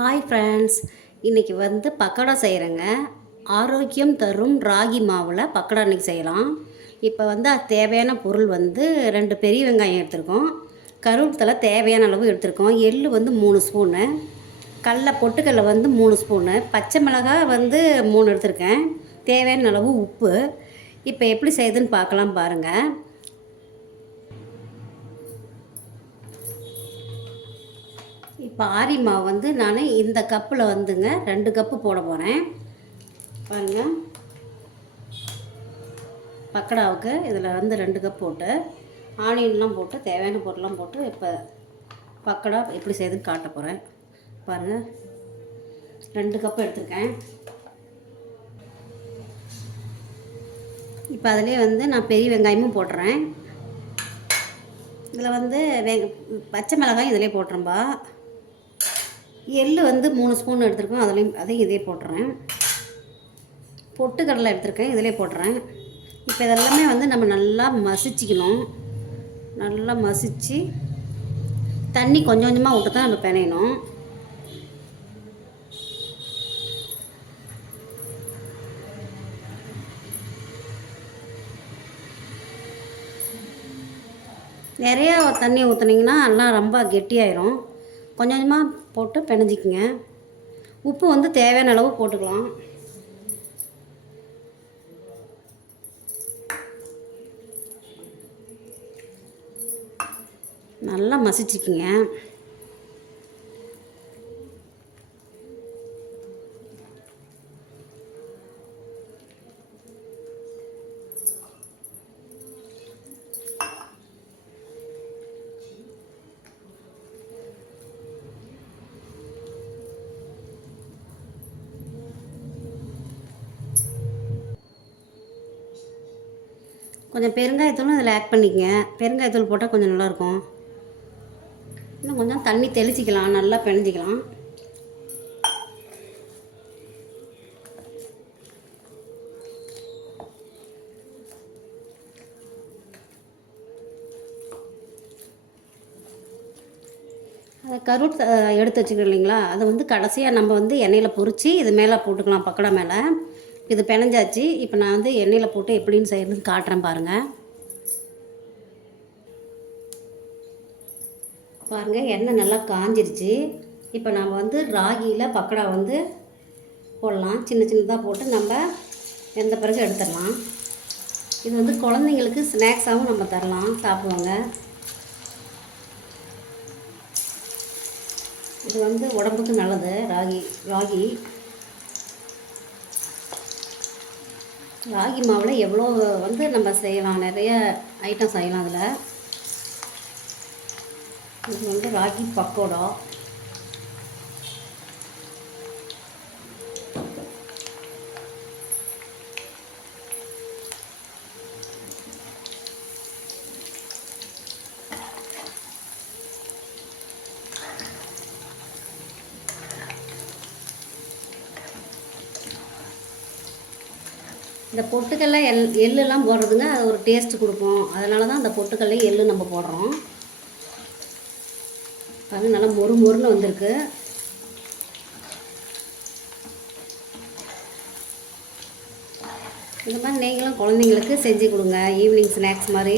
Hi friends, இன்றைக்கி பக்கோடா செய்கிறேங்க. ஆரோக்கியம் தரும் ராகி மாவில் பக்கோடா இன்றைக்கி செய்யலாம். இப்போ அது தேவையான பொருள் 2 பெரிய வெங்காயம் எடுத்துருக்கோம், கருவேப்பிலை தேவையான அளவு எடுத்துருக்கோம், எள் 3 ஸ்பூனு, பொட்டுக்கடலை 3 ஸ்பூனு, பச்சை மிளகாய் 3 எடுத்துருக்கேன், தேவையான அளவு உப்பு. இப்போ எப்படி செய்யுதுன்னு பார்க்கலாம் பாருங்கள். இப்போ ஆரி மாவு நான் இந்த கப்பில் 2 கப்பு போட போகிறேன். பாருங்கள், பக்கோடாவுக்கு இதில் 2 கப் போட்டு ஆனியன்லாம் போட்டு தேவையான பொருள்லாம் போட்டு இப்போ பக்கோடா எப்படி செய்யுதுன்னு காட்ட போகிறேன். பாருங்கள், 2 கப்பு எடுத்துருக்கேன். இப்போ அதிலே நான் பெரிய வெங்காயமும் போட்டுறேன். இதில் பச்சை மிளகாய் இதிலே போட்டுறேன்பா. எள் 3 ஸ்பூன் எடுத்துருக்கோம், அதையும் இதே போட்டுறேன். பொட்டுக்கடலை எடுத்துருக்கேன், இதிலே போட்டுறேன். இப்போ இதெல்லாமே நம்ம நல்லா மசிச்சிக்கணும். நல்லா மசித்து தண்ணி கொஞ்சம் கொஞ்சமாக விட்டு தான் நம்ம பிணையணும். நிறையா தண்ணி ஊற்றுனீங்கன்னா எல்லாம் ரொம்ப கெட்டியாயிரும். கொஞ்சம் கொஞ்சமாக போட்டு பிணைஞ்சிக்குங்க. உப்பு தேவையான அளவு போட்டுக்கலாம். நல்லா மசிச்சுக்குங்க. கொஞ்சம் பெருங்காயத்தூளும் இதில் ஆட் பண்ணிக்கங்க. பெருங்காயத்தூள் போட்டால் கொஞ்சம் நல்லாயிருக்கும். இன்னும் கொஞ்சம் தண்ணி தெளிச்சிக்கலாம், நல்லா பிணைஞ்சிக்கலாம். அதை கருவேப்பிலை எடுத்து வச்சுக்கிறோம் இல்லைங்களா, அதை கடைசியாக நம்ம எண்ணெயில் பொரித்து இது மேலே போட்டுக்கலாம், பக்கோடா மேலே. இது பிணைஞ்சாச்சு. இப்போ நான் எண்ணெயில் போட்டு எப்படின்னு செய்யறதுன்னு காட்டுறேன் பாருங்கள். பாருங்கள், எண்ணெய் நல்லா காஞ்சிருச்சு. இப்போ நம்ம ராகியில் பக்கோடா போடலாம். சின்ன சின்னதாக போட்டு நம்ம எந்த பிறகு எடுத்துடலாம். இது குழந்தைங்களுக்கு ஸ்நாக்ஸாகவும் நம்ம தரலாம், சாப்பிடுவாங்க. இது உடம்புக்கு நல்லது. ராகி மாவில் எவ்வளோ நம்ம செய்யலாம், நிறைய ஐட்டம் செய்யலாம். அதில் இது ராகி பக்கோடா. இந்த பொட்டுக்கடலை எள்ளெல்லாம் போடுறதுங்க, அது ஒரு டேஸ்ட்டு கொடுக்கும். அதனால தான் அந்த பொட்டுக்கடலை எள்ளு நம்ம போடுறோம். அது நல்லா மொறு மொறுன்னு வந்திருக்கு. இந்த மாதிரி நீங்களும் குழந்தைங்களுக்கு செஞ்சு கொடுங்க, ஈவினிங் ஸ்நாக்ஸ் மாதிரி.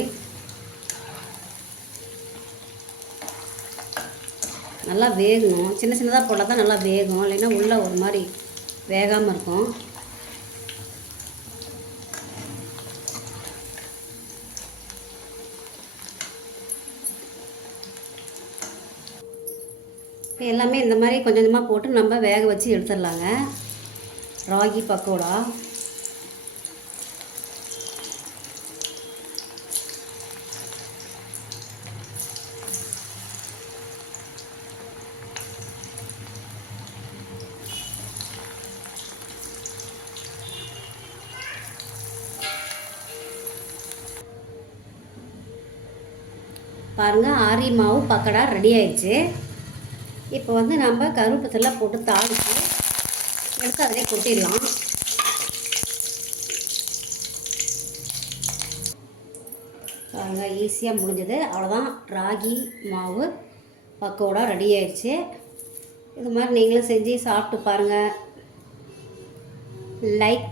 நல்லா வேகணும். சின்ன சின்னதாக போட்டால் தான் நல்லா வேகும், இல்லைன்னா உள்ளே ஒரு மாதிரி வேகாமல் இருக்கும். எல்லாமே இந்த மாதிரி கொஞ்சம் கொஞ்சமாக போட்டு நம்ம வேக வச்சு எடுத்துடலாங்க. ராகி பக்கோடா. பாருங்கள், ஆரி மாவு பக்கோடா ரெடி ஆயிடுச்சு. இப்போ நம்ம கருவேப்பிலை போட்டு தாளித்து எடுத்து அதிலே கொட்டிடலாம். பாருங்கள், ஈஸியாக முடிஞ்சது. அவ்வளோதான், ராகி மாவு பக்கோடா ரெடி ஆயிடுச்சு. இது மாதிரி நீங்களும் செஞ்சு சாப்பிட்டு பாருங்கள். லைக்